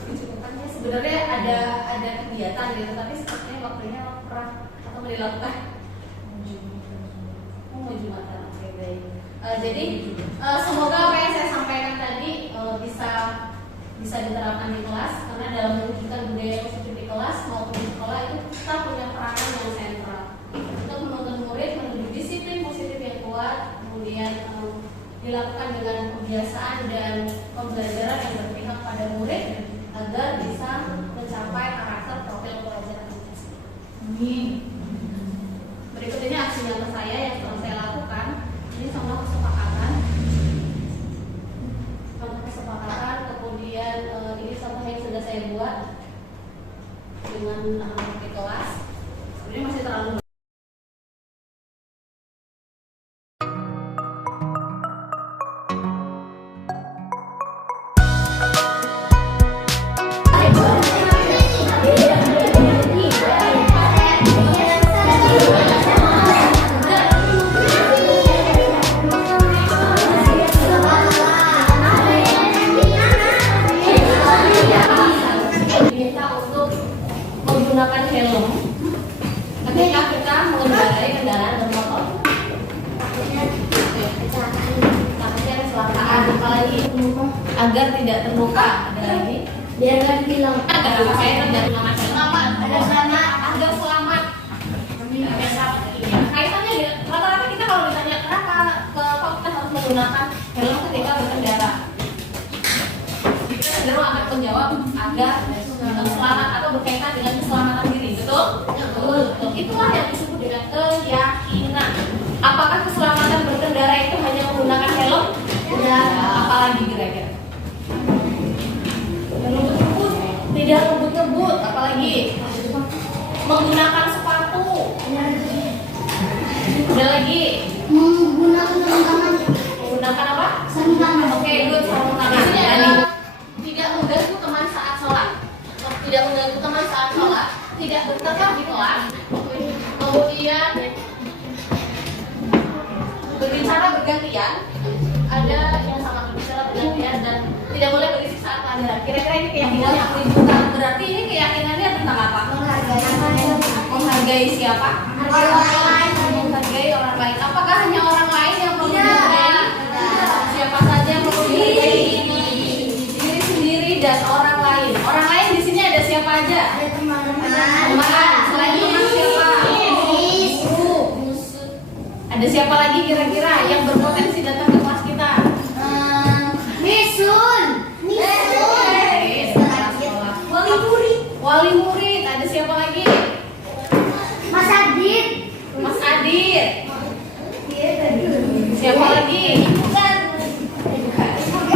Dicukupkannya sebenarnya ada kegiatan gitu, tapi sepertinya waktunya kurang atau dilakukan. Mau Jumatan, oke baik. Jadi semoga apa yang saya sampaikan tadi bisa diterapkan di kelas, karena dalam mewujudkan budaya positif di kelas maupun di sekolah itu kita punya peranan yang sentral untuk menuntun murid menuju disiplin positif yang kuat, kemudian dilakukan dengan kebiasaan dan pembelajaran yang berpihak pada murid agar bisa mencapai karakter profil pelajaran. Amin. Berikut ini aksi nyata saya yang telah saya lakukan. Ini sama kesepakatan, kemudian ini contoh yang sudah saya buat dengan anak-anak di kelas. Sebenarnya masih terlalu menggunakan helm ketika kita mengendarai kendaraan bermotor. Takutnya kecelakaan, apalagi agar tidak terluka. Ada lagi? Biar nggak hilang. Agar saya tidak selamat. Ada selamat. Agar selamat. Kaitannya rata-rata kita kalau ditanya kenapa kok kita harus menggunakan helm ketika berkendara, kita cenderung akan menjawab agar selamat atau berkaitan dengan keselamatan diri, betul? Betul. Itulah yang disebut dengan keyakinan. Apakah keselamatan berkendara itu hanya menggunakan helm? Tidak. Apalagi kira-kira? Ngebut-ngebut, tidak ngebut-ngebut, apalagi menggunakan sepatu. Ada lagi? Menggunakan sarung tangan. Menggunakan apa? Sarung tangan. Oke, good, sarung tangan. Ini adalah tidak mengganggu teman saat sholat. Tidak mengganggu teman saat sholat, tidak bertekad di kelas, kemudian berbicara bergantian, ada yang sama berbicara bergantian dan tidak boleh berisik saat pelajaran. Kira-kira ini keyakinan yang menunjukkan, berarti ini keyakinannya tentang apa? Menghargai siapa? Menghargai orang lain. Apakah hanya orang lain yang perlu dihargai? Siapa saja yang perlu dihargai? Diri sendiri dan orang lain. Orang lain di sini ada siapa aja? Ada teman-teman. Selain teman siapa? Guru. Ada siapa lagi kira-kira yang berpotensi datang ke kelas kita? Misun. Wali murid. Wali murid. Ada siapa lagi? Mas Adit. Mas Adit. Siapa lagi?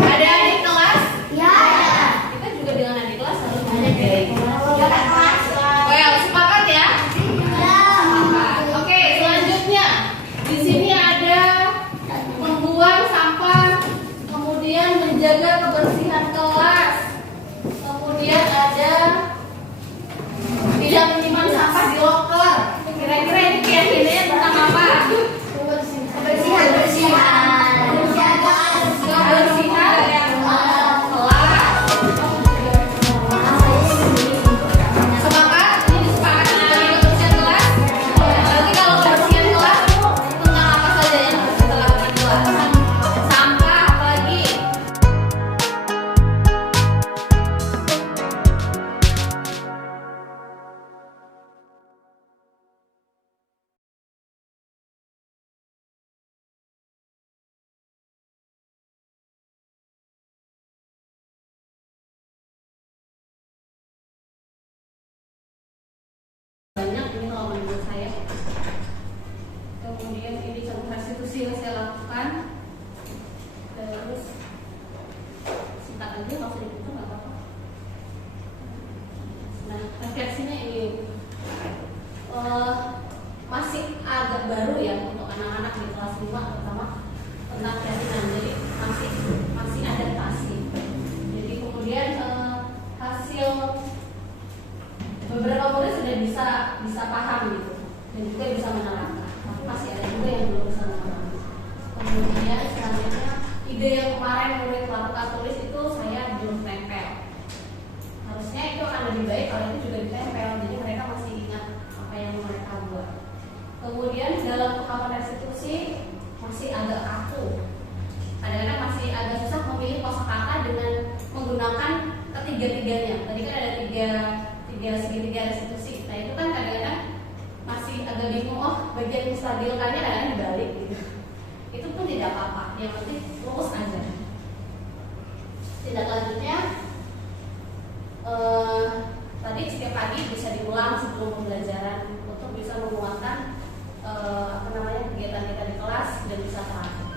Ada adik kelas? Ya. Kita juga dengan adik kelas harus ada. Well, sepakat ya? Sepakat. Oke, selanjutnya di sini ada membuang sampah, kemudian menjaga kebersihan kelas, kemudian ada tidak menyimpan sampah di loker. Kira-kira ini keyakinannya tentang apa? Kebersihan. Kebersihan. aja, nggak usah dibuka, nggak apa-apa. Nah, refleksinya ini masih agak baru ya untuk anak-anak di kelas 5 terutama tentang keyakinan, jadi masih adaptasi. Jadi kemudian hasil beberapa murid sudah bisa paham gitu dan juga bisa menerapkan, tapi masih ada juga yang belum bisa menerapkan. Kemudian selanjutnya ide yang kemarin murid melakukan tulis itu saya belum tempel. Harusnya itu akan lebih baik kalau itu juga ditempel, jadi mereka masih ingat apa yang mereka buat. Kemudian dalam pengalaman restitusi masih agak kaku. Kadang-kadang masih agak susah memilih kosakata dengan menggunakan ketiga-tiganya. Tadi kan ada tiga segitiga restitusi. Nah itu kan kadang-kadang masih agak bingung. Oh, bagian menstabilkannya kadang-kadang dibalik gitu. Itu pun tidak apa-apa. Yang penting lurus aja. Tindak lanjutnya tadi setiap pagi bisa diulang sebelum pembelajaran untuk bisa menguatkan kegiatan kita di kelas dan bisa terapkan.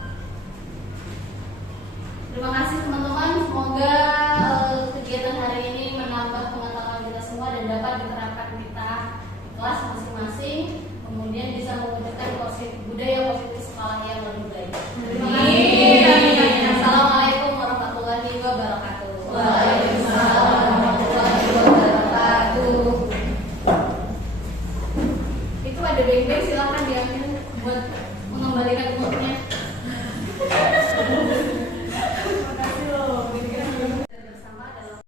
Terima kasih teman-teman, semoga kegiatan hari ini menambah pengetahuan kita semua dan dapat diterapkan kita di kelas masing-masing, kemudian bisa mewujudkan budaya positif sekolah yang lebih baik. Terima kasih. Assalamualaikum warahmatullahi wabarakatuh. Waalaikumsalam warahmatullahi wabarakatuh. Itu ada beng-beng, silahkan diambil buat mengembalikan moodnya.